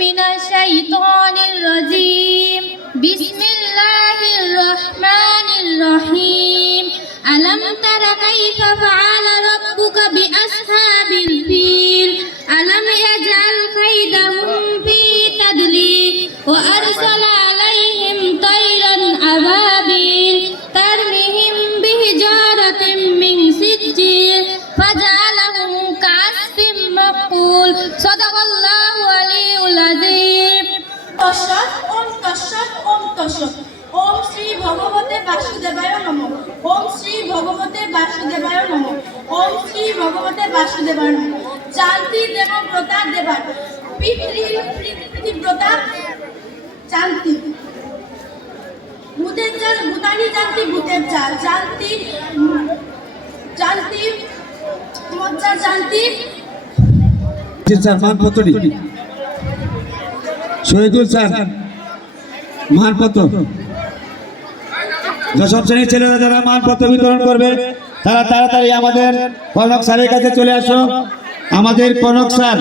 من الشيطان الرجيم بسم الله الرحمن الرحيم ألم تر كيف فعل ربك بأصحاب الفيل ألم يجعل كيدهم في تدليل وأرسل عليهم طيرا أبابيل ترميهم بحجارة من سجيل فجعلهم كعصف مقبول صدق الله علي العظيم তস্যৎ ওম তস্যৎ ওম তস্যৎ ওম শ্রী ভগবতে বাসুদেবায় নম। ওম শ্রী ভগবতে বাসুদেবায় নম। ওম শ্রী ভগবতে বাসুদেবায় নম। চান্তি দেব ব্রতা দেবার পিতৃ প্রীতিব্রতা চান্তি ভূতের চাল ভূতানি জানতি, ভূতের চাল জানতি জানতি, মজ্জা জানতি। স্যার মানপত্রটি শহীদুল স্যার, মানপত্র। দশম শ্রেণির ছেলেরা যারা মানপত্র বিতরণ করবে, তারা তাড়াতাড়ি আমাদের কনক স্যারের কাছে চলে আসো। আমাদের কনক স্যার